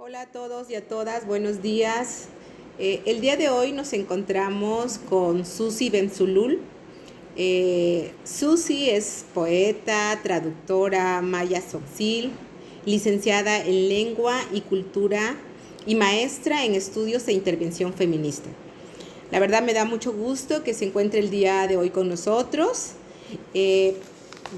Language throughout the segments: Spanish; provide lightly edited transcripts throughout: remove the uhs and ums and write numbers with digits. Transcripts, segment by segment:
Hola a todos y a todas, buenos días. El día de hoy nos encontramos con Susi Benzulul. Susi es poeta, traductora maya tzotzil, licenciada en lengua y cultura y maestra en estudios de intervención feminista. La verdad me da mucho gusto que se encuentre el día de hoy con nosotros.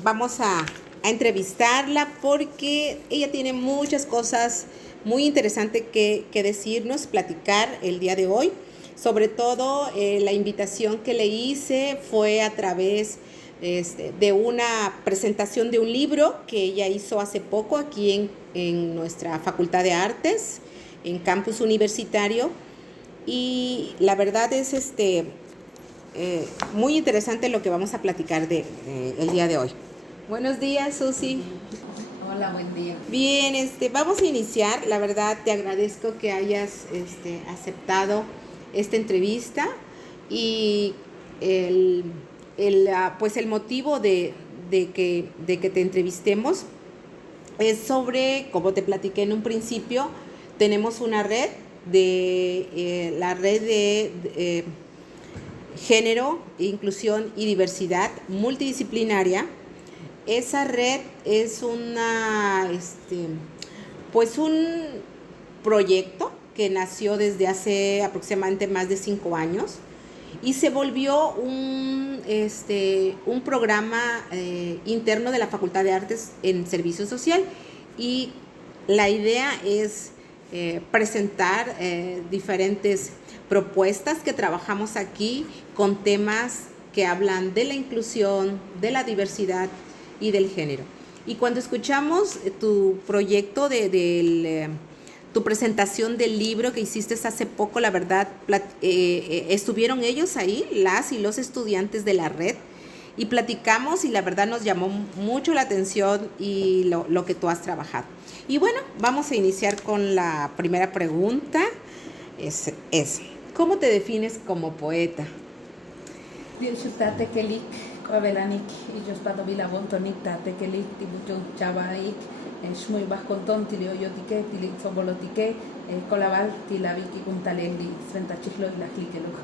Vamos a entrevistarla porque ella tiene muchas cosas muy interesantes que decirnos, platicar el día de hoy. Sobre todo la invitación que le hice fue a través de una presentación de un libro que ella hizo hace poco aquí en nuestra Facultad de Artes, en campus universitario. Y la verdad es muy interesante lo que vamos a platicar el día de hoy. Buenos días, Susi. Hola, buen día. Bien, vamos a iniciar. La verdad, te agradezco que hayas aceptado esta entrevista y pues el motivo de que te entrevistemos es sobre, como te platiqué en un principio, tenemos una red la red de género, inclusión y diversidad multidisciplinaria. Esa red es pues un proyecto que nació desde hace aproximadamente más de 5 años y se volvió un programa interno de la Facultad de Artes en Servicio Social, y la idea es presentar diferentes propuestas que trabajamos aquí con temas que hablan de la inclusión, de la diversidad y del género. Y cuando escuchamos tu proyecto tu presentación del libro que hiciste hace poco, la verdad, estuvieron ellos ahí, las y los estudiantes de la red, y platicamos y la verdad nos llamó mucho la atención y lo que tú has trabajado. Y bueno, vamos a iniciar con la primera pregunta. ¿Cómo te defines como poeta? Tekelik, Coabelanik, y yo espado Vilabontonik, Tekelik, Tibuchon Chavaik, Shmui Basconton, Tilio Yotique, Tilit Sobolotique, Colabal, Tilaviki, Kuntaleli, Sventachilo y la Cliqueluj.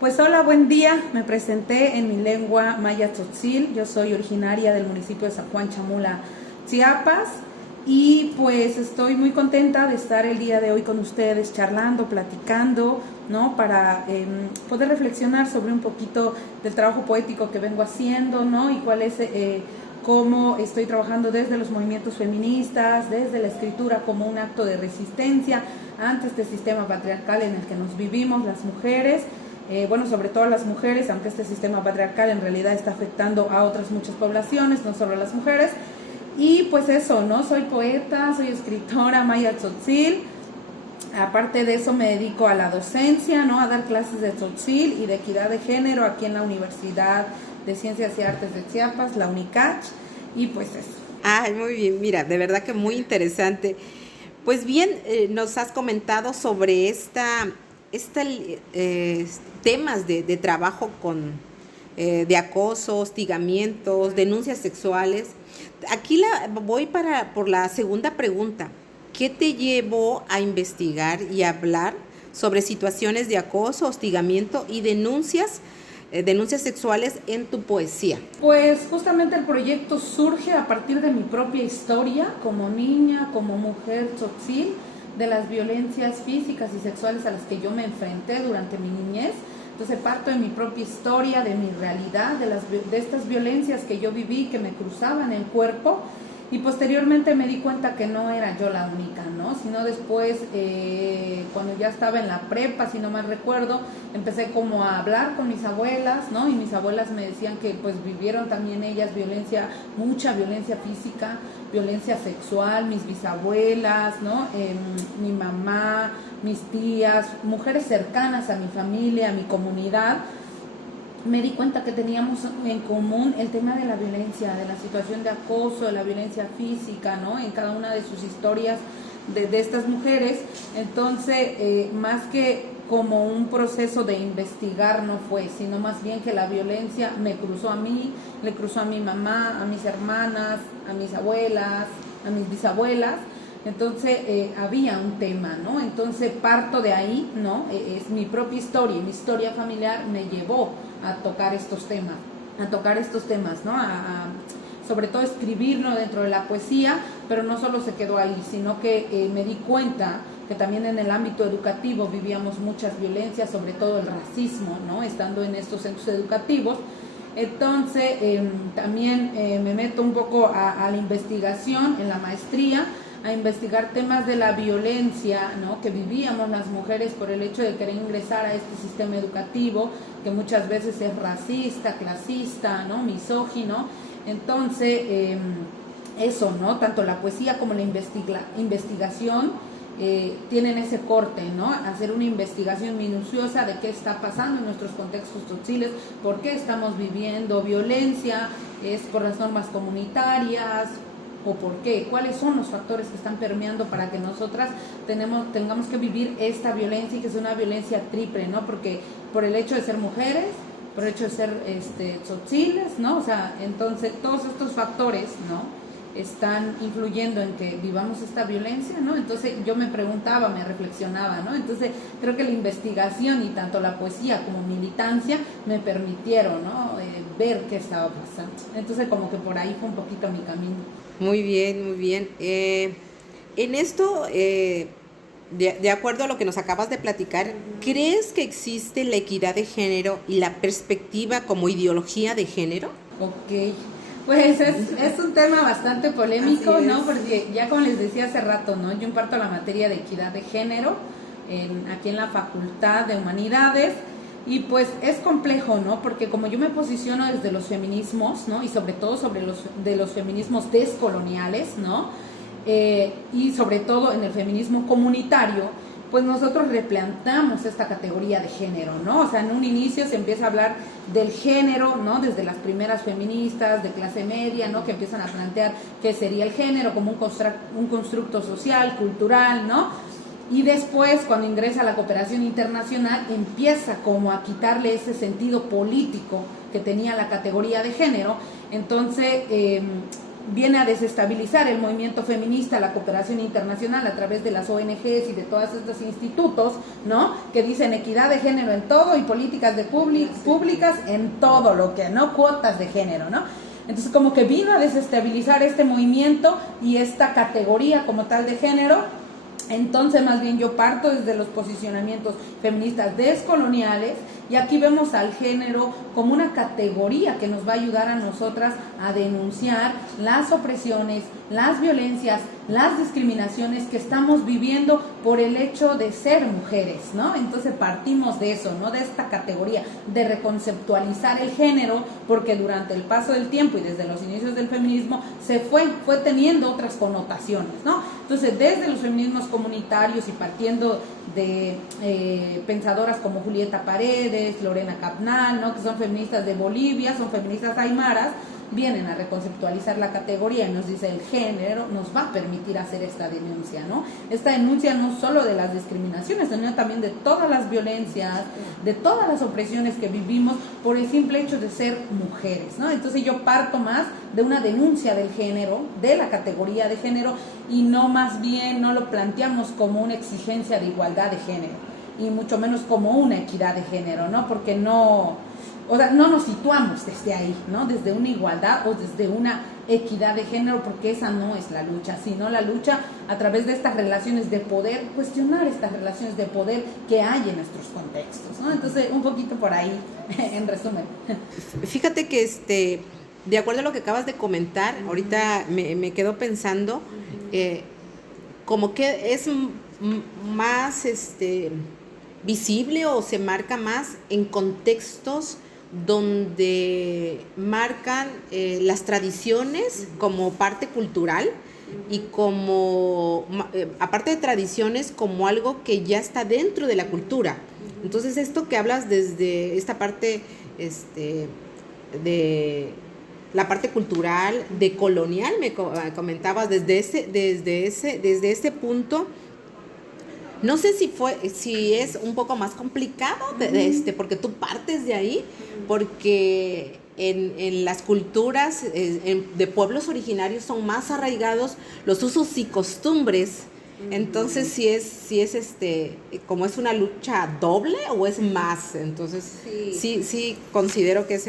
Pues hola, buen día. Me presenté en mi lengua maya tzotzil. Yo soy originaria del municipio de San Juan Chamula, Chiapas. Y pues estoy muy contenta de estar el día de hoy con ustedes charlando, platicando, ¿no? Para poder reflexionar sobre un poquito del trabajo poético que vengo haciendo, ¿no? Y cuál es, cómo estoy trabajando desde los movimientos feministas, desde la escritura como un acto de resistencia ante este sistema patriarcal en el que nos vivimos las mujeres. Bueno, sobre todo las mujeres, aunque este sistema patriarcal en realidad está afectando a otras muchas poblaciones, no solo a las mujeres. Y pues eso, ¿no? Soy poeta, soy escritora maya tzotzil. Aparte de eso me dedico a la docencia, ¿no? A dar clases de tzotzil y de equidad de género aquí en la Universidad de Ciencias y Artes de Chiapas, la UNICACH. Y pues eso. Ay, muy bien, mira, de verdad que muy interesante. Pues bien, nos has comentado sobre temas de trabajo de acoso, hostigamientos, denuncias sexuales. Aquí voy por la segunda pregunta. ¿Qué te llevó a investigar y hablar sobre situaciones de acoso, hostigamiento y denuncias sexuales en tu poesía? Pues justamente el proyecto surge a partir de mi propia historia como niña, como mujer tzotzil, de las violencias físicas y sexuales a las que yo me enfrenté durante mi niñez. Entonces parto de mi propia historia, de mi realidad, de estas violencias que yo viví, que me cruzaban el cuerpo, y posteriormente me di cuenta que no era yo la única, ¿no? Sino después, cuando ya estaba en la prepa, si no mal recuerdo, empecé como a hablar con mis abuelas, ¿no? Y mis abuelas me decían que pues vivieron también ellas violencia, mucha violencia física, violencia sexual, mis bisabuelas, ¿no? Mi mamá, mis tías, mujeres cercanas a mi familia, a mi comunidad. Me di cuenta que teníamos en común el tema de la violencia, de la situación de acoso, de la violencia física, ¿no? En cada una de sus historias de estas mujeres. Entonces, más que como un proceso de investigar no fue, sino más bien que la violencia me cruzó a mí, le cruzó a mi mamá, a mis hermanas, a mis abuelas, a mis bisabuelas. Entonces había un tema, ¿no? Entonces parto de ahí, ¿no? Es mi propia historia, mi historia familiar me llevó a tocar estos temas, ¿no? Sobre todo escribirlo dentro de la poesía, pero no solo se quedó ahí, sino que me di cuenta que también en el ámbito educativo vivíamos muchas violencias, sobre todo el racismo, ¿no? Estando en estos centros educativos. Entonces también me meto un poco a la investigación en la maestría, a investigar temas de la violencia, ¿no? Que vivíamos las mujeres por el hecho de querer ingresar a este sistema educativo, que muchas veces es racista, clasista, ¿no? Misógino. Entonces, eso, ¿no? Tanto la poesía como la investigación tienen ese corte, ¿no? Hacer una investigación minuciosa de qué está pasando en nuestros contextos tzotziles, por qué estamos viviendo violencia, es por las normas comunitarias, o por qué, cuáles son los factores que están permeando para que nosotras tengamos que vivir esta violencia y que sea una violencia triple, ¿no? Porque por el hecho de ser mujeres, por el hecho de ser tzotziles, ¿no? O sea, entonces todos estos factores, ¿no? Están influyendo en que vivamos esta violencia, ¿no? Entonces yo me preguntaba, me reflexionaba, ¿no? Entonces creo que la investigación y tanto la poesía como militancia me permitieron, ¿no? Ver qué estaba pasando. Entonces como que por ahí fue un poquito mi camino. Muy bien, muy bien. En esto, de acuerdo a lo que nos acabas de platicar, ¿crees que existe la equidad de género y la perspectiva como ideología de género? Ok, pues es un tema bastante polémico, ¿no? Porque ya como les decía hace rato, ¿no? Yo imparto la materia de equidad de género aquí en la Facultad de Humanidades. Y pues es complejo, ¿no? Porque como yo me posiciono desde los feminismos, ¿no? Y sobre todo de los feminismos descoloniales, ¿no? Y sobre todo en el feminismo comunitario, pues nosotros replanteamos esta categoría de género, ¿no? O sea, en un inicio se empieza a hablar del género, ¿no? Desde las primeras feministas de clase media, ¿no? Que empiezan a plantear qué sería el género como un constructo social, cultural, ¿no? Y después, cuando ingresa a la cooperación internacional, empieza como a quitarle ese sentido político que tenía la categoría de género. Entonces, viene a desestabilizar el movimiento feminista, la cooperación internacional a través de las ONGs y de todos estos institutos, ¿no? Que dicen equidad de género en todo y políticas de públicas en todo lo que, ¿no? Cuotas de género, ¿no? Entonces, como que vino a desestabilizar este movimiento y esta categoría como tal de género. Entonces, más bien yo parto desde los posicionamientos feministas descoloniales y aquí vemos al género como una categoría que nos va a ayudar a nosotras a denunciar las opresiones, las violencias, las discriminaciones que estamos viviendo por el hecho de ser mujeres, ¿no? Entonces partimos de eso, ¿no? De esta categoría, de reconceptualizar el género, porque durante el paso del tiempo y desde los inicios del feminismo se fue teniendo otras connotaciones, ¿no? Entonces desde los feminismos comunitarios y partiendo de pensadoras como Julieta Paredes, Lorena Capnal, ¿no? Que son feministas de Bolivia, son feministas aymaras, vienen a reconceptualizar la categoría y nos dice el género nos va a permitir hacer esta denuncia, ¿no? Esta denuncia no solo de las discriminaciones, sino también de todas las violencias, de todas las opresiones que vivimos por el simple hecho de ser mujeres, ¿no? Entonces yo parto más de una denuncia del género, de la categoría de género, y no más bien, no lo planteamos como una exigencia de igualdad de género, y mucho menos como una equidad de género, ¿no? Porque no... O sea, no nos situamos desde ahí, ¿no? Desde una igualdad o desde una equidad de género, porque esa no es la lucha, sino la lucha a través de estas relaciones de poder, cuestionar estas relaciones de poder que hay en nuestros contextos, ¿no? Entonces, un poquito por ahí, en resumen. Fíjate que de acuerdo a lo que acabas de comentar, ahorita me quedo pensando como que es más visible o se marca más en contextos donde marcan las tradiciones como parte cultural y como, aparte de tradiciones, como algo que ya está dentro de la cultura. Entonces, esto que hablas desde esta parte de la parte cultural, de colonial, me comentabas, desde ese punto. No sé si es un poco más complicado, porque tú partes de ahí, porque en las culturas de pueblos originarios son más arraigados los usos y costumbres. Entonces si es como es una lucha doble o es más. Entonces sí considero que es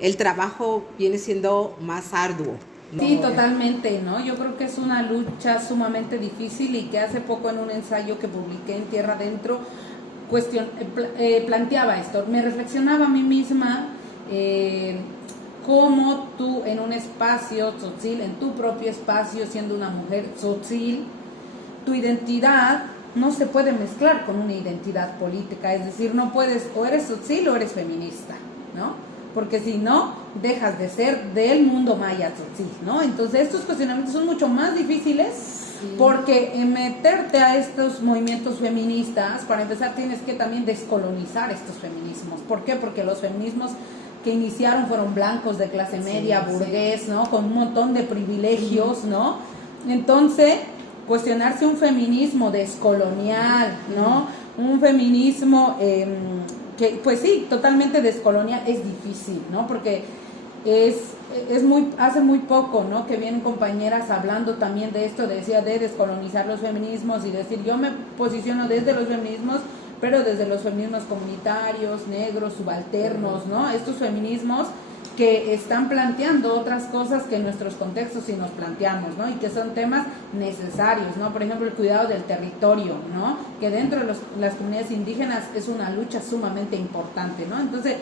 el trabajo viene siendo más arduo, ¿no? Sí, totalmente, ¿no? Yo creo que es una lucha sumamente difícil y que hace poco en un ensayo que publiqué en Tierra Adentro planteaba esto. Me reflexionaba a mí misma cómo tú en un espacio tzotzil, en tu propio espacio, siendo una mujer tzotzil, tu identidad no se puede mezclar con una identidad política, es decir, no puedes, o eres tzotzil o eres feminista, ¿no? Porque si no, dejas de ser del mundo maya tzotzil, ¿no? Entonces estos cuestionamientos son mucho más difíciles porque meterte a estos movimientos feministas, para empezar tienes que también descolonizar estos feminismos. ¿Por qué? Porque los feminismos que iniciaron fueron blancos de clase media, burgués, ¿no? Con un montón de privilegios, ¿no? Entonces, cuestionarse un feminismo descolonial, ¿no? Un feminismo que, pues sí, totalmente descolonial es difícil, ¿no? Porque hace muy poco, ¿no? Que vienen compañeras hablando también de esto, de descolonizar los feminismos y decir, yo me posiciono desde los feminismos, pero desde los feminismos comunitarios, negros, subalternos, ¿no? Estos feminismos que están planteando otras cosas que en nuestros contextos sí nos planteamos, ¿no? Y que son temas necesarios, ¿no? Por ejemplo, el cuidado del territorio, ¿no? Que dentro de las comunidades indígenas es una lucha sumamente importante, ¿no? Entonces,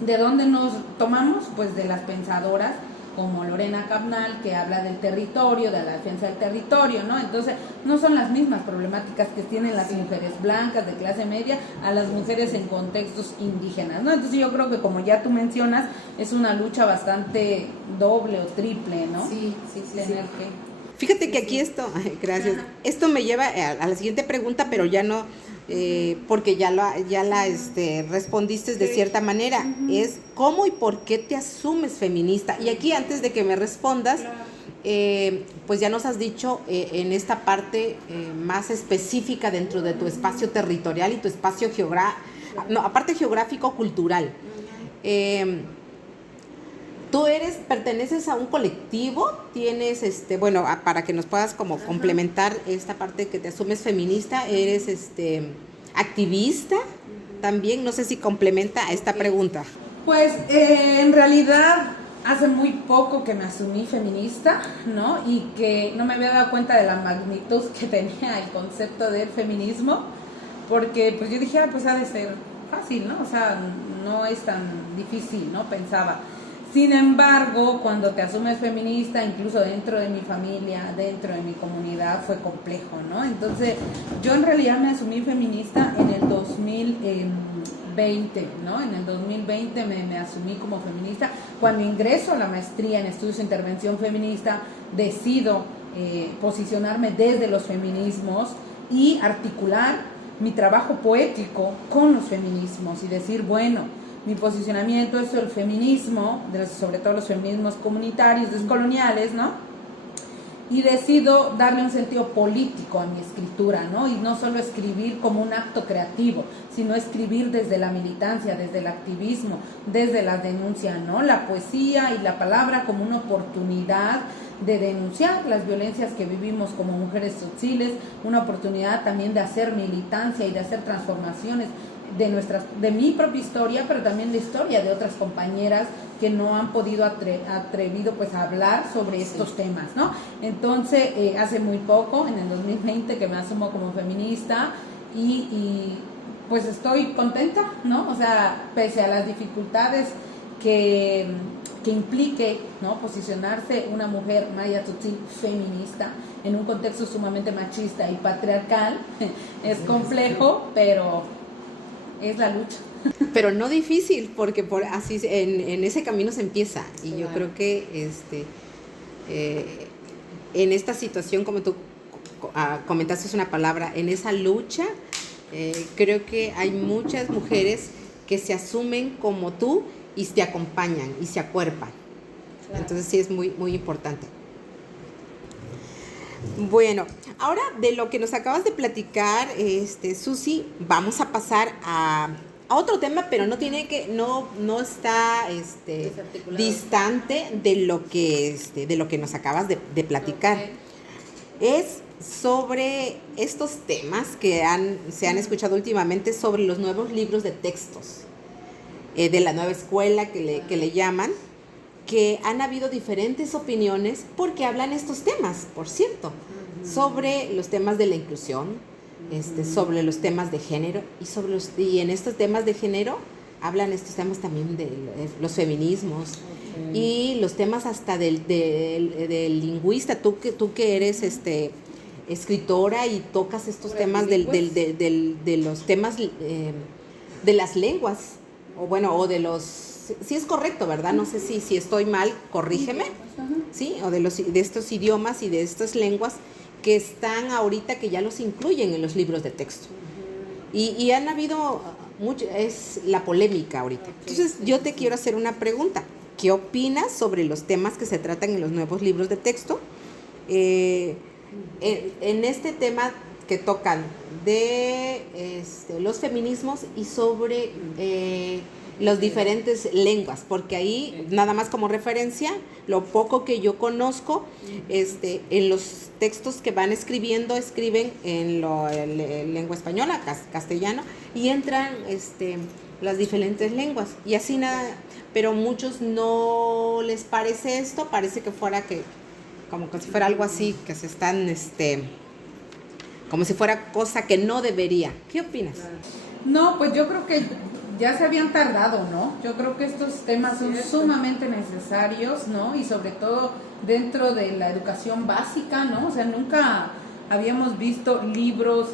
¿de dónde nos tomamos? Pues de las pensadoras como Lorena Cabnal, que habla del territorio, de la defensa del territorio, ¿no? Entonces, no son las mismas problemáticas que tienen las mujeres blancas de clase media a las mujeres en contextos indígenas, ¿no? Entonces, yo creo que como ya tú mencionas, es una lucha bastante doble o triple, ¿no? Sí. Fíjate que aquí gracias. Esto me lleva a la siguiente pregunta, pero ya no, porque ya la respondiste de cierta manera. Es ¿cómo y por qué te asumes feminista? Y aquí antes de que me respondas, pues ya nos has dicho en esta parte más específica dentro de tu espacio territorial y tu espacio aparte geográfico, cultural. Tú perteneces a un colectivo, tienes, para que nos puedas como complementar esta parte que te asumes feminista, eres activista también, no sé si complementa a esta pregunta. Pues en realidad hace muy poco que me asumí feminista, ¿no? Y que no me había dado cuenta de la magnitud que tenía el concepto del feminismo, porque pues yo dije, pues ha de ser fácil, ¿no? O sea, no es tan difícil, ¿no? Pensaba. Sin embargo, cuando te asumes feminista, incluso dentro de mi familia, dentro de mi comunidad, fue complejo, ¿no? Entonces, yo en realidad me asumí feminista en el 2020, ¿no? En el 2020 me asumí como feminista. Cuando ingreso a la maestría en estudios de intervención feminista, decido posicionarme desde los feminismos y articular mi trabajo poético con los feminismos y decir, bueno, mi posicionamiento es el feminismo, sobre todo los feminismos comunitarios, descoloniales, ¿no? Y decido darle un sentido político a mi escritura, ¿no? Y no solo escribir como un acto creativo, sino escribir desde la militancia, desde el activismo, desde la denuncia, ¿no? La poesía y la palabra como una oportunidad de denunciar las violencias que vivimos como mujeres tzotziles, una oportunidad también de hacer militancia y de hacer transformaciones de mi propia historia, pero también la historia de otras compañeras que no han podido atrevido pues a hablar sobre estos temas, ¿no? Entonces, hace muy poco, en el 2020, que me asumo como feminista y pues estoy contenta, ¿no? O sea, pese a las dificultades que implique, ¿no? Posicionarse una mujer maya tzotzil feminista en un contexto sumamente machista y patriarcal, es complejo, pero es la lucha. Pero no difícil, porque así en ese camino se empieza. Y claro, yo creo que en esta situación, como tú comentaste una palabra, en esa lucha, creo que hay muchas mujeres que se asumen como tú y te acompañan y se acuerpan. Claro. Entonces sí es muy, muy importante. Bueno, ahora de lo que nos acabas de platicar, Susi, vamos a pasar a a otro tema, pero no está distante de lo que nos acabas de platicar. Ok. Es sobre estos temas que se han escuchado últimamente sobre los nuevos libros de textos, de la nueva escuela que le llaman, que han habido diferentes opiniones porque hablan estos temas, por cierto, sobre los temas de la inclusión, sobre los temas de género y en estos temas de género hablan estos temas también de los feminismos y los temas hasta del lingüista, tú que eres escritora y tocas estos temas de los temas de las lenguas, o de los, sí es correcto, ¿verdad? No sé si estoy mal, corrígeme, ¿sí? O de estos idiomas y de estas lenguas que están ahorita, que ya los incluyen en los libros de texto. Y han habido es la polémica ahorita. Entonces, yo te quiero hacer una pregunta. ¿Qué opinas sobre los temas que se tratan en los nuevos libros de texto? En este tema que tocan de los feminismos y sobre las diferentes lenguas, porque ahí, nada más como referencia, lo poco que yo conozco, en los textos que van escriben en lengua española, castellano, y entran las diferentes lenguas, y así nada, pero muchos no les parece esto, parece que fuera como que si fuera algo así, que se están, como si fuera cosa que no debería. ¿Qué opinas? No, pues yo creo que ya se habían tardado, ¿no? Yo creo que estos temas son sumamente necesarios, ¿no? Y sobre todo dentro de la educación básica, ¿no? O sea, nunca habíamos visto libros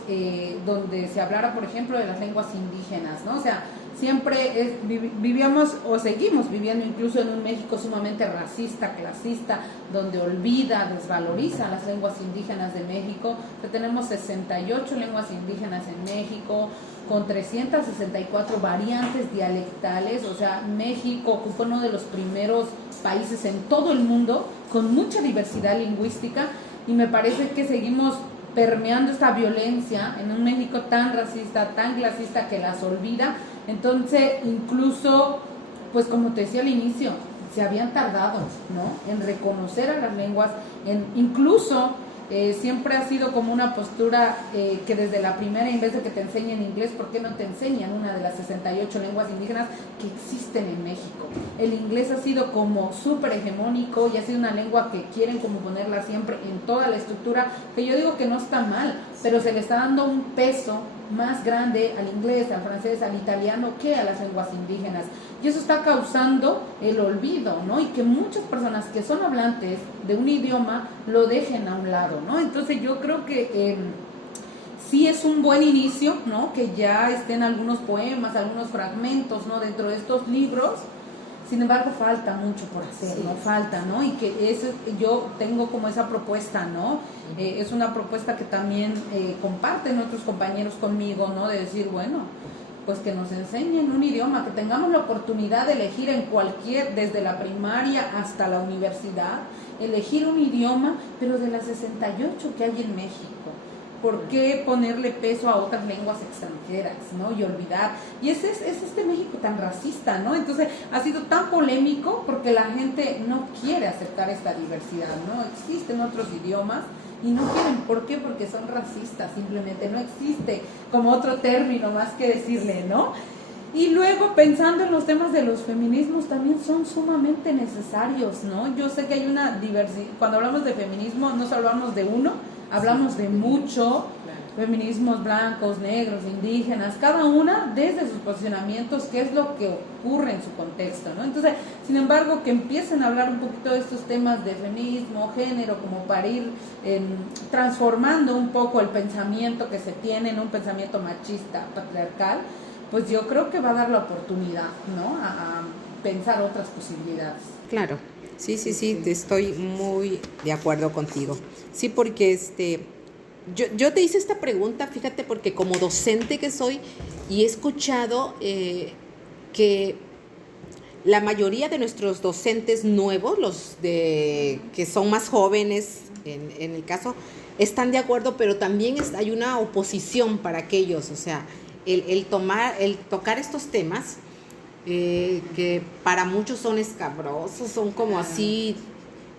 donde se hablara, por ejemplo, de las lenguas indígenas, ¿no? O sea, siempre vivíamos o seguimos viviendo incluso en un México sumamente racista, clasista, donde olvida, desvaloriza las lenguas indígenas de México. O sea, tenemos 68 lenguas indígenas en México, con 364 variantes dialectales. O sea, México ocupa uno de los primeros países en todo el mundo con mucha diversidad lingüística, y me parece que seguimos permeando esta violencia en un México tan racista, tan clasista, que las olvida. Entonces, incluso, pues como te decía al inicio, se habían tardado, ¿no?, en reconocer a las lenguas, incluso siempre ha sido como una postura que desde la primera, en vez de que te enseñen inglés, ¿por qué no te enseñan una de las 68 lenguas indígenas que existen en México? El inglés ha sido como súper hegemónico y ha sido una lengua que quieren como ponerla siempre en toda la estructura, que yo digo que no está mal, pero se le está dando un peso más grande al inglés, al francés, al italiano, que a las lenguas indígenas. Y eso está causando el olvido, ¿no? Y que muchas personas que son hablantes de un idioma lo dejen a un lado, ¿no? Entonces yo creo que sí es un buen inicio, ¿no?, que ya estén algunos poemas, algunos fragmentos, ¿no?, dentro de estos libros. Sin embargo, falta mucho por hacer, sí, ¿no? Falta, ¿no? Y que yo tengo como esa propuesta, ¿no? Es una propuesta que también comparten otros compañeros conmigo, ¿no? De decir, bueno, pues que nos enseñen un idioma, que tengamos la oportunidad de elegir desde la primaria hasta la universidad, elegir un idioma, pero de las 68 que hay en México. ¿Por qué ponerle peso a otras lenguas extranjeras, ¿no?, y olvidar? Y es este México tan racista, ¿no? Entonces ha sido tan polémico porque la gente no quiere aceptar esta diversidad, ¿no? Existen otros idiomas y no quieren. ¿Por qué? Porque son racistas, simplemente. No existe como otro término más que decirle, ¿no? Y luego, pensando en los temas de los feminismos, también son sumamente necesarios, ¿no? Yo sé que hay una diversidad. Cuando hablamos de feminismo, no solo hablamos de uno, hablamos de mucho, feminismos blancos, negros, indígenas, cada una desde sus posicionamientos, qué es lo que ocurre en su contexto, ¿no? Entonces, sin embargo, que empiecen a hablar un poquito de estos temas de feminismo, género, como para ir transformando un poco el pensamiento que se tiene en un pensamiento machista, patriarcal, pues yo creo que va a dar la oportunidad, ¿no?, a pensar otras posibilidades. Claro. Sí, estoy muy de acuerdo contigo. Sí, porque yo te hice esta pregunta, fíjate, porque como docente que soy y he escuchado que la mayoría de nuestros docentes nuevos, que son más jóvenes en el caso, están de acuerdo, pero también hay una oposición para aquellos, o sea, el tocar estos temas que para muchos son escabrosos, son como así,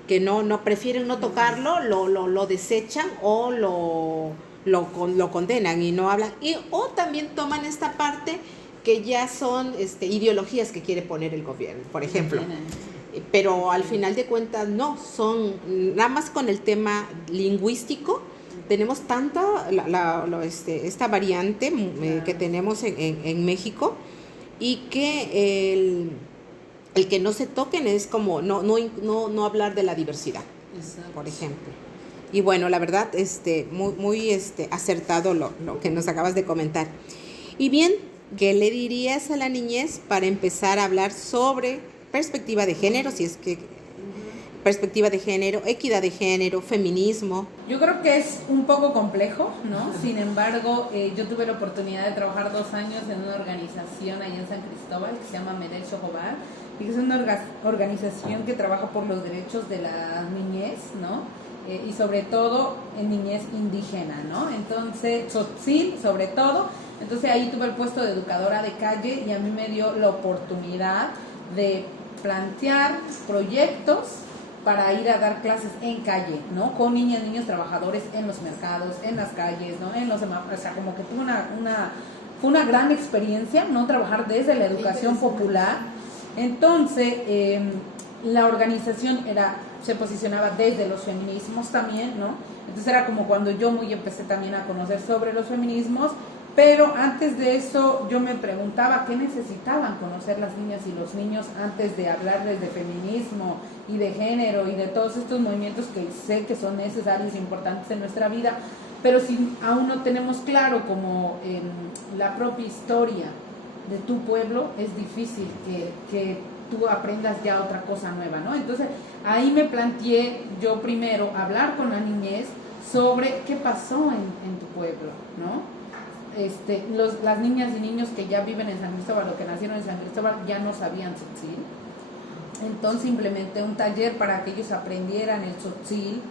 que no prefieren no tocarlo, lo desechan o lo condenan y no hablan, o también toman esta parte que ya son ideologías que quiere poner el gobierno, por ejemplo. Pero al final de cuentas no, son nada más con el tema lingüístico. Tenemos tanta esta variante que tenemos en México, y que el que no se toquen es como no hablar de la diversidad. Exacto. Por ejemplo. Y bueno, la verdad, muy acertado lo que nos acabas de comentar. Y bien, ¿qué le dirías a la niñez para empezar a hablar sobre perspectiva de género, si es que perspectiva de género, equidad de género, feminismo? Yo creo que es un poco complejo, ¿no? Sin embargo, yo tuve la oportunidad de trabajar 2 años en una organización allá en San Cristóbal que se llama Medel Shohobar, y que es una organización que trabaja por los derechos de la niñez, ¿no? Y sobre todo en niñez indígena, ¿no? Entonces, tzotzil sobre todo. Entonces ahí tuve el puesto de educadora de calle y a mí me dio la oportunidad de plantear proyectos para ir a dar clases en calle, ¿no? Con niñas, niños trabajadores en los mercados, en las calles, ¿no? En los semáforos, o sea, como que tuve fue una gran experiencia, ¿no? Trabajar desde la educación popular. Entonces, la organización se posicionaba desde los feminismos también, ¿no? Entonces era como cuando yo empecé también a conocer sobre los feminismos. Pero antes de eso yo me preguntaba qué necesitaban conocer las niñas y los niños antes de hablarles de feminismo y de género y de todos estos movimientos que sé que son necesarios e importantes en nuestra vida, pero si aún no tenemos claro como la propia historia de tu pueblo, es difícil que tú aprendas ya otra cosa nueva, ¿no? Entonces ahí me planteé yo primero hablar con la niñez sobre qué pasó en tu pueblo, ¿no? Las niñas y niños que ya viven en San Cristóbal o que nacieron en San Cristóbal ya no sabían tzotzil. Entonces implementé un taller para que ellos aprendieran el tzotzil.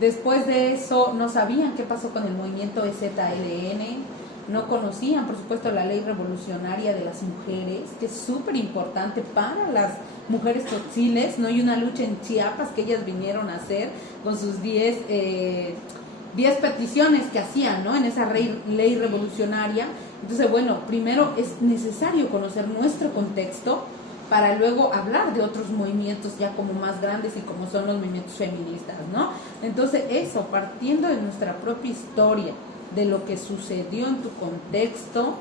Después de eso no sabían qué pasó con el movimiento EZLN, no conocían por supuesto la ley revolucionaria de las mujeres, que es súper importante para las mujeres tzotziles, ¿no? Hay una lucha en Chiapas que ellas vinieron a hacer con sus 10 peticiones que hacían, ¿no? En esa ley revolucionaria. Entonces, bueno, primero es necesario conocer nuestro contexto para luego hablar de otros movimientos ya como más grandes y como son los movimientos feministas, ¿no? Entonces eso, partiendo de nuestra propia historia, de lo que sucedió en tu contexto,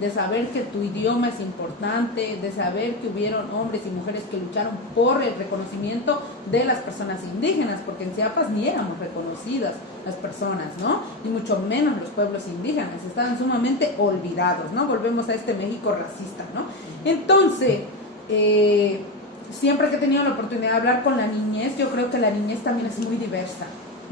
de saber que tu idioma es importante, de saber que hubieron hombres y mujeres que lucharon por el reconocimiento de las personas indígenas, porque en Chiapas ni éramos reconocidas las personas, ¿no? Y mucho menos los pueblos indígenas, estaban sumamente olvidados, ¿no? Volvemos a este México racista, ¿no? Entonces, siempre que he tenido la oportunidad de hablar con la niñez, yo creo que la niñez también es muy diversa,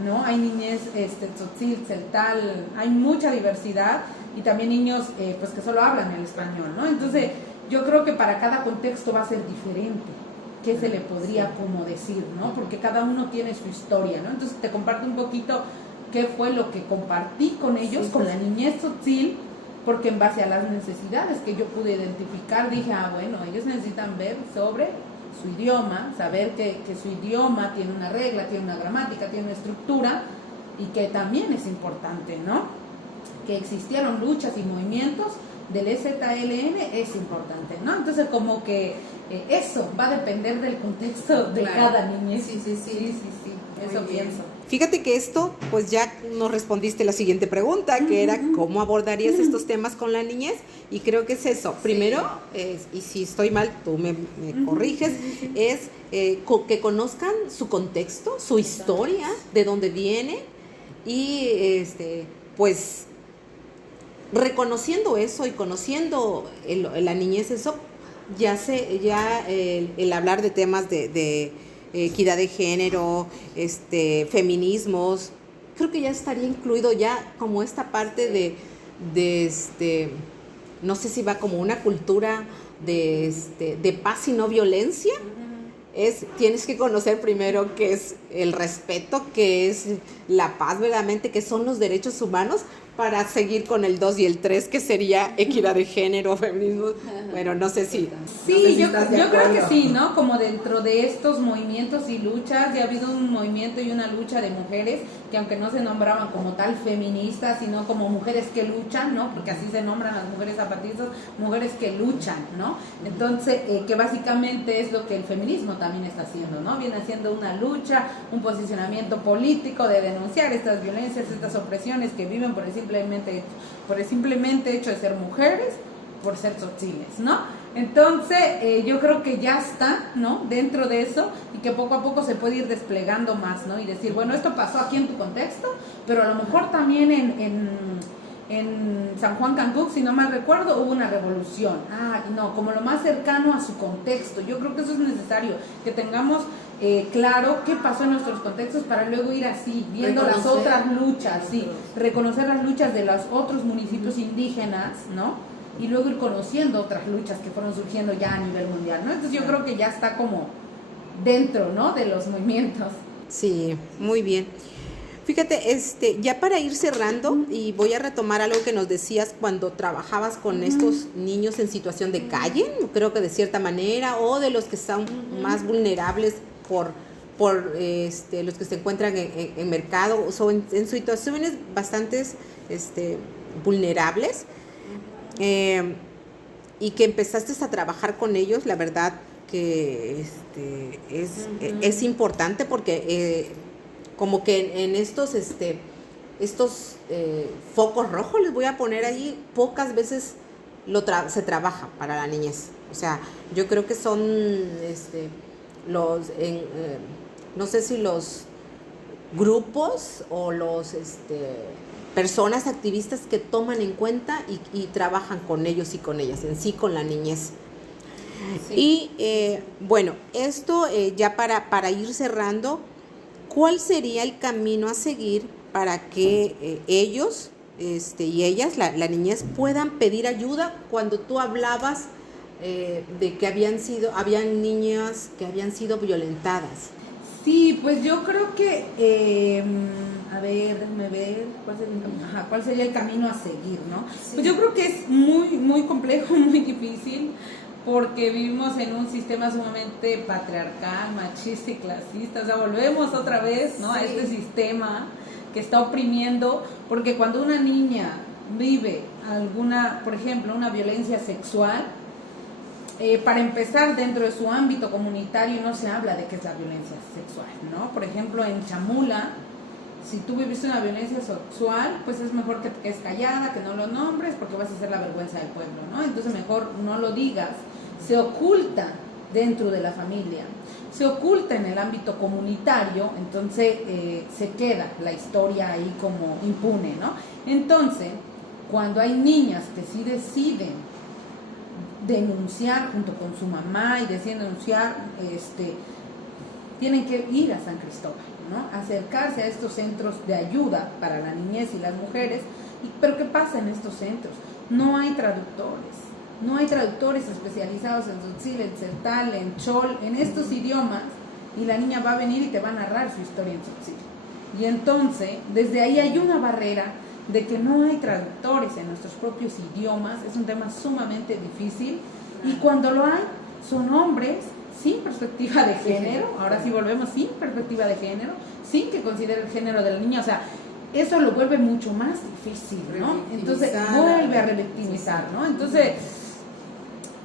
¿no? Hay niñez tzotzil, celtal, hay mucha diversidad, y también niños pues que solo hablan el español, ¿no? Entonces yo creo que para cada contexto va a ser diferente qué se le podría como decir, ¿no? Porque cada uno tiene su historia, ¿no? Entonces te comparto un poquito qué fue lo que compartí con ellos, sí, con la niñez tzotzil, porque en base a las necesidades que yo pude identificar dije, bueno, ellos necesitan ver sobre su idioma, saber que su idioma tiene una regla, tiene una gramática, tiene una estructura, y que también es importante, ¿no? Que existieron luchas y movimientos del EZLN es importante, ¿no? Entonces como que eso va a depender del contexto de cada niñez. Sí, eso pienso. Fíjate que esto, pues ya nos respondiste la siguiente pregunta, que era ¿cómo abordarías estos temas con la niñez? Y creo que es eso. Primero, y si estoy mal, tú me corriges, es que conozcan su contexto, su historia, de dónde viene, y pues reconociendo eso y conociendo la niñez, eso el hablar de temas de equidad de género, feminismos, creo que ya estaría incluido ya como esta parte de no sé si va como una cultura de paz y no violencia. Tienes que conocer primero qué es el respeto, qué es la paz verdaderamente, qué son los derechos humanos, para seguir con el 2 y el 3, que sería equidad de género, feminismo. Bueno, no sé si... Sí, no sé si yo creo que acuerdo. sí, ¿no? Como dentro de estos movimientos y luchas, ya ha habido un movimiento y una lucha de mujeres que aunque no se nombraban como tal feministas, sino como mujeres que luchan, ¿no? Porque así se nombran las mujeres zapatistas, mujeres que luchan, ¿no? Entonces, que básicamente es lo que el feminismo también está haciendo, ¿no? Viene haciendo una lucha, un posicionamiento político de denunciar estas violencias, estas opresiones que viven por el simplemente hecho de ser mujeres, por ser tzotziles, ¿no? Entonces, yo creo que ya está, ¿no? Dentro de eso, y que poco a poco se puede ir desplegando más, ¿no? Y decir, bueno, esto pasó aquí en tu contexto, pero a lo mejor también en San Juan Cancuc, si no mal recuerdo, hubo una revolución. No, como lo más cercano a su contexto. Yo creo que eso es necesario, que tengamos claro qué pasó en nuestros contextos para luego ir así, viendo las otras luchas, sí, reconocer las luchas de los otros municipios indígenas, ¿no? Y luego ir conociendo otras luchas que fueron surgiendo ya a nivel mundial, ¿no? Entonces yo creo que ya está como dentro, ¿no? De los movimientos. Sí, muy bien. Fíjate, ya para ir cerrando, y voy a retomar algo que nos decías cuando trabajabas con estos niños en situación de calle, creo que de cierta manera, o de los que están más vulnerables por los que se encuentran en mercado, o en situaciones bastante vulnerables, y que empezaste a trabajar con ellos. La verdad que es importante porque como que en estos focos rojos, les voy a poner ahí, pocas veces se trabaja para la niñez. O sea, yo creo que son no sé si los grupos o los personas activistas que toman en cuenta y trabajan con ellos y con ellas, en sí con la niñez. Sí. Y bueno, esto ya para ir cerrando, ¿cuál sería el camino a seguir para que ellos y ellas, la niñez, puedan pedir ayuda? Cuando tú hablabas de que habían niñas que habían sido violentadas. Sí, pues yo creo que, a ver, déjame ver, ¿cuál sería el camino a seguir, no? Sí. Pues yo creo que es muy, muy complejo, muy difícil, porque vivimos en un sistema sumamente patriarcal, machista y clasista. O sea, volvemos otra vez, ¿no? Sí. A este sistema que está oprimiendo, porque cuando una niña vive por ejemplo, una violencia sexual, para empezar, dentro de su ámbito comunitario no se habla de qué es la violencia sexual, ¿no? Por ejemplo, en Chamula, si tú viviste una violencia sexual, pues es mejor que te quedes callada, que no lo nombres, porque vas a ser la vergüenza del pueblo, ¿no? Entonces mejor no lo digas. Se oculta dentro de la familia, se oculta en el ámbito comunitario, entonces se queda la historia ahí como impune, ¿no? Entonces, cuando hay niñas que sí deciden denunciar junto con su mamá y deciden denunciar, tienen que ir a San Cristóbal, ¿no? Acercarse a estos centros de ayuda para la niñez y las mujeres. Pero ¿qué pasa en estos centros? No hay traductores especializados en tzotzil, en tzeltal, en chol, en estos idiomas, y la niña va a venir y te va a narrar su historia en tzotzil. Y entonces, desde ahí hay una barrera de que no hay traductores en nuestros propios idiomas. Es un tema sumamente difícil, y cuando lo hay, son hombres sin perspectiva de género. Ahora sí volvemos, sin perspectiva de género, sin que considere el género de la niña. O sea, eso lo vuelve mucho más difícil, ¿no? Entonces vuelve a revictimizar, ¿no? Entonces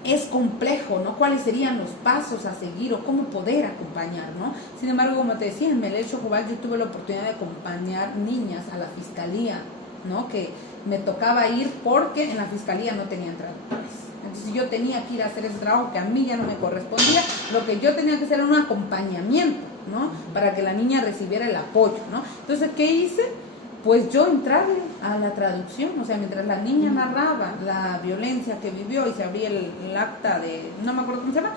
es complejo, ¿no? ¿Cuáles serían los pasos a seguir o cómo poder acompañar, ¿no? Sin embargo, como te decía, en Melel Chocobal yo tuve la oportunidad de acompañar niñas a la fiscalía, ¿no? Que me tocaba ir porque en la fiscalía no tenían traductores. Entonces yo tenía que ir a hacer ese trabajo que a mí ya no me correspondía. Lo que yo tenía que hacer era un acompañamiento, ¿no? Para que la niña recibiera el apoyo, ¿no? Entonces, ¿qué hice? Pues yo entrarle a la traducción. O sea, mientras la niña narraba la violencia que vivió y se abría el acta de, no me acuerdo cómo se llama,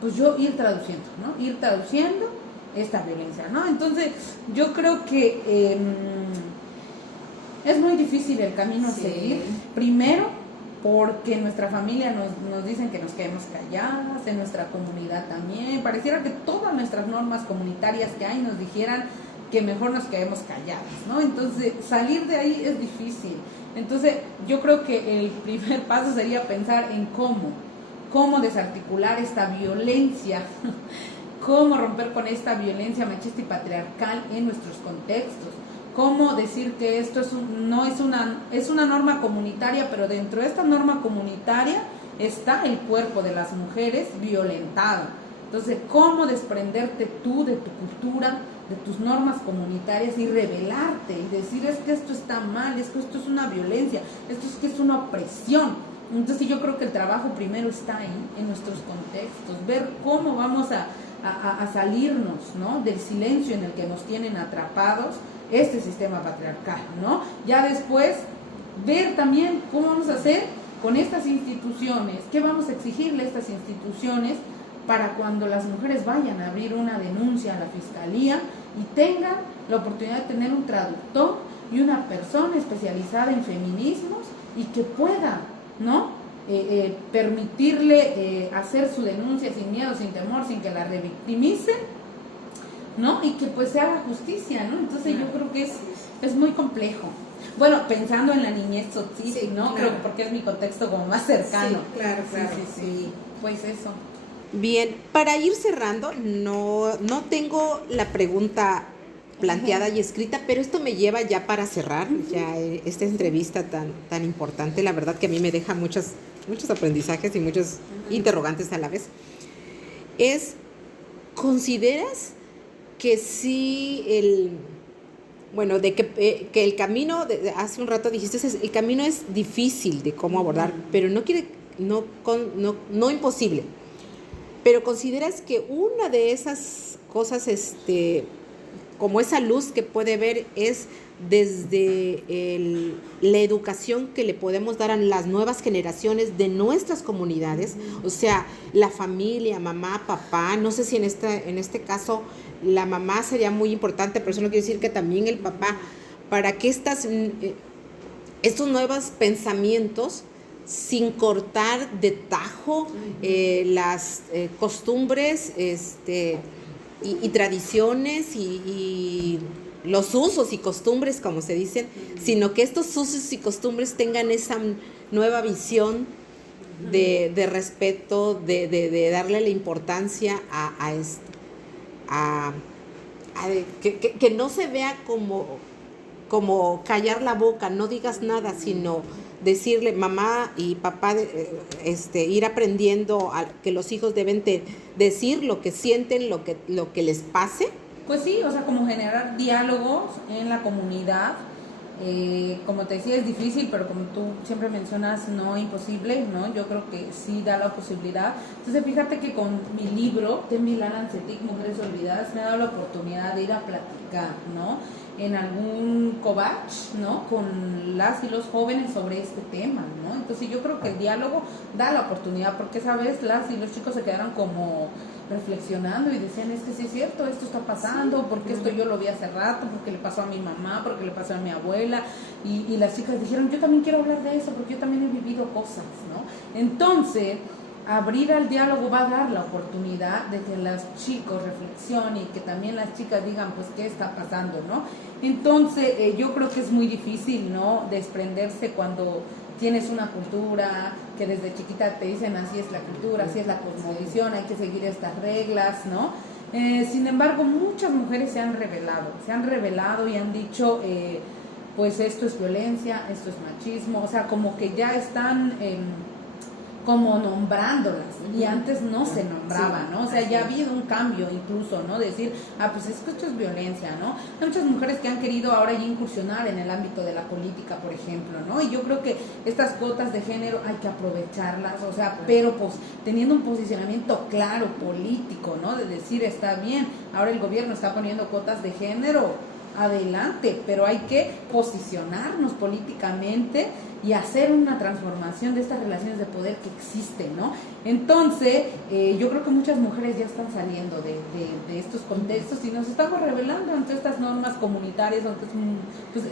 pues yo ir traduciendo, ¿no? Ir traduciendo esta violencia, ¿no? Entonces, yo creo que es muy difícil el camino a seguir. Primero, porque en nuestra familia nos dicen que nos quedemos calladas, en nuestra comunidad también. Pareciera que todas nuestras normas comunitarias que hay nos dijeran que mejor nos quedemos calladas, ¿no? Entonces, salir de ahí es difícil. Entonces, yo creo que el primer paso sería pensar en cómo desarticular esta violencia, cómo romper con esta violencia machista y patriarcal en nuestros contextos, cómo decir que esto es una norma comunitaria, pero dentro de esta norma comunitaria está el cuerpo de las mujeres violentado. Entonces, cómo desprenderte tú de tu cultura, de tus normas comunitarias y rebelarte y decir es que esto está mal, es que esto es una violencia, esto es que es una opresión. Entonces yo creo que el trabajo primero está ahí, en nuestros contextos, ver cómo vamos a salirnos, ¿no?, del silencio en el que nos tienen atrapados este sistema patriarcal, ¿no? Ya después ver también cómo vamos a hacer con estas instituciones, qué vamos a exigirle a estas instituciones para cuando las mujeres vayan a abrir una denuncia a la fiscalía y tengan la oportunidad de tener un traductor y una persona especializada en feminismos y que pueda, ¿no?, permitirle hacer su denuncia sin miedo, sin temor, sin que la revictimicen, ¿no?, y que pues se haga justicia, ¿no? Entonces yo creo que es muy complejo. Bueno, pensando en la niñez tzotzil, sí, ¿no? Claro. Creo que porque es mi contexto como más cercano. Sí, claro. Sí. Pues eso. Bien, para ir cerrando, no tengo la pregunta planteada y escrita, pero esto me lleva ya para cerrar ya esta entrevista tan importante. La verdad que a mí me deja muchos aprendizajes y muchos interrogantes a la vez. ¿Consideras que sí que el camino, hace un rato dijiste, el camino es difícil de cómo abordar, pero no imposible? Pero consideras que una de esas cosas, como esa luz que puede ver, es desde la educación que le podemos dar a las nuevas generaciones de nuestras comunidades, o sea, la familia, mamá, papá, no sé si en este caso la mamá sería muy importante, pero eso no quiere decir que también el papá, para que estos nuevos pensamientos, sin cortar de tajo las costumbres y tradiciones y los usos y costumbres, como se dicen, sino que estos usos y costumbres tengan esa nueva visión de respeto, de darle la importancia a esto, que no se vea como callar la boca, no digas nada, sino decirle, mamá y papá, ir aprendiendo que los hijos deben decir lo que sienten, lo que les pase. Pues sí, o sea, como generar diálogos en la comunidad. Como te decía, es difícil, pero como tú siempre mencionas, no imposible, ¿no? Yo creo que sí da la posibilidad. Entonces, fíjate que con mi libro, Temilan Ancetic, Mujeres Olvidadas, me ha dado la oportunidad de ir a platicar, ¿no?, en algún covach, ¿no?, con las y los jóvenes sobre este tema, ¿no? Entonces yo creo que el diálogo da la oportunidad, porque esa vez las y los chicos se quedaron como reflexionando y decían, es que sí es cierto, esto está pasando, porque esto yo lo vi hace rato, porque le pasó a mi mamá, porque le pasó a mi abuela, y las chicas dijeron, yo también quiero hablar de eso, porque yo también he vivido cosas, ¿no? Entonces, abrir al diálogo va a dar la oportunidad de que los chicos reflexionen y que también las chicas digan, pues, ¿qué está pasando, no? Entonces, yo creo que es muy difícil, ¿no?, desprenderse cuando tienes una cultura que desde chiquita te dicen así es la cultura, así es la cosmovisión, hay que seguir estas reglas, ¿no? Sin embargo, muchas mujeres se han revelado y han dicho, pues esto es violencia, esto es machismo, o sea, como que ya están como nombrándolas, y antes no se nombraba, ¿no? O sea, ya ha habido un cambio incluso, ¿no? Decir, pues es que esto es violencia, ¿no? Hay muchas mujeres que han querido ahora ya incursionar en el ámbito de la política, por ejemplo, ¿no? Y yo creo que estas cuotas de género hay que aprovecharlas, o sea, pero pues teniendo un posicionamiento claro, político, ¿no? De decir, está bien, ahora el gobierno está poniendo cuotas de género, adelante, pero hay que posicionarnos políticamente y hacer una transformación de estas relaciones de poder que existen, ¿no? Entonces, yo creo que muchas mujeres ya están saliendo de estos contextos y nos estamos revelando ante estas normas comunitarias, aunque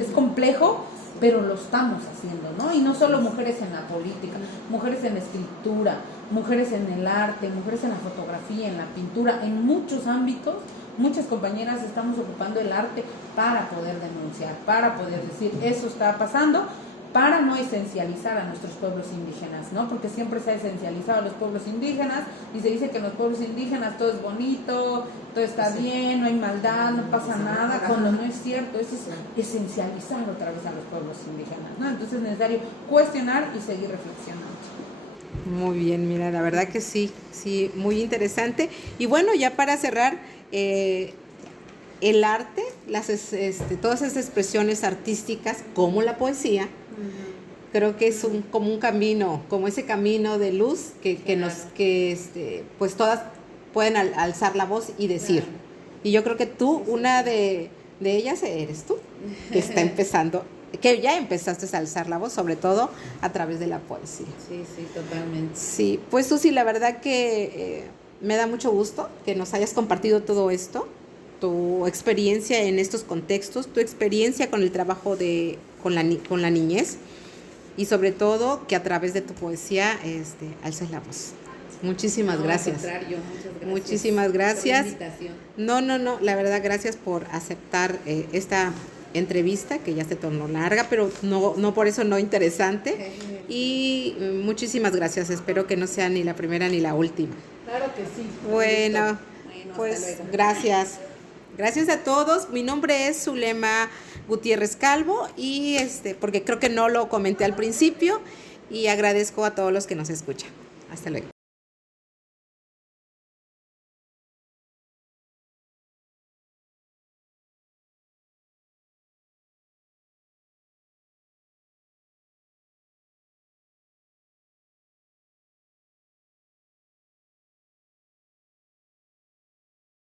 es complejo, pero lo estamos haciendo, ¿no? Y no solo mujeres en la política, mujeres en la escritura, mujeres en el arte, mujeres en la fotografía, en la pintura, en muchos ámbitos, muchas compañeras estamos ocupando el arte para poder denunciar, para poder decir eso está pasando, para no esencializar a nuestros pueblos indígenas, ¿no? Porque siempre se ha esencializado a los pueblos indígenas y se dice que en los pueblos indígenas todo es bonito, todo está bien, no hay maldad, no pasa nada, cuando no es cierto. Eso es esencializar otra vez a los pueblos indígenas, ¿no? Entonces es necesario cuestionar y seguir reflexionando. Muy bien, mira, la verdad que sí, muy interesante. Y bueno, ya para cerrar, el arte, todas esas expresiones artísticas, como la poesía, creo que es como un camino, como ese camino de luz pues todas pueden alzar la voz y decir. Claro. Y yo creo que tú, una de ellas eres tú, que está empezando, que ya empezaste a alzar la voz, sobre todo a través de la poesía. Sí, totalmente. Sí, pues Susi, la verdad que me da mucho gusto que nos hayas compartido todo esto, tu experiencia en estos contextos, tu experiencia con el trabajo con la niñez, y sobre todo que a través de tu poesía alces la voz. Muchísimas gracias. Al contrario, muchas gracias. Muchísimas gracias. Por la invitación. No, la verdad, gracias por aceptar esta entrevista, que ya se tornó larga, pero no por eso no interesante. Y muchísimas gracias. Espero que no sea ni la primera ni la última. Claro que sí. Bueno, pues gracias. Gracias a todos. Mi nombre es Zulema Gutiérrez Calvo y porque creo que no lo comenté al principio, y agradezco a todos los que nos escuchan. Hasta luego.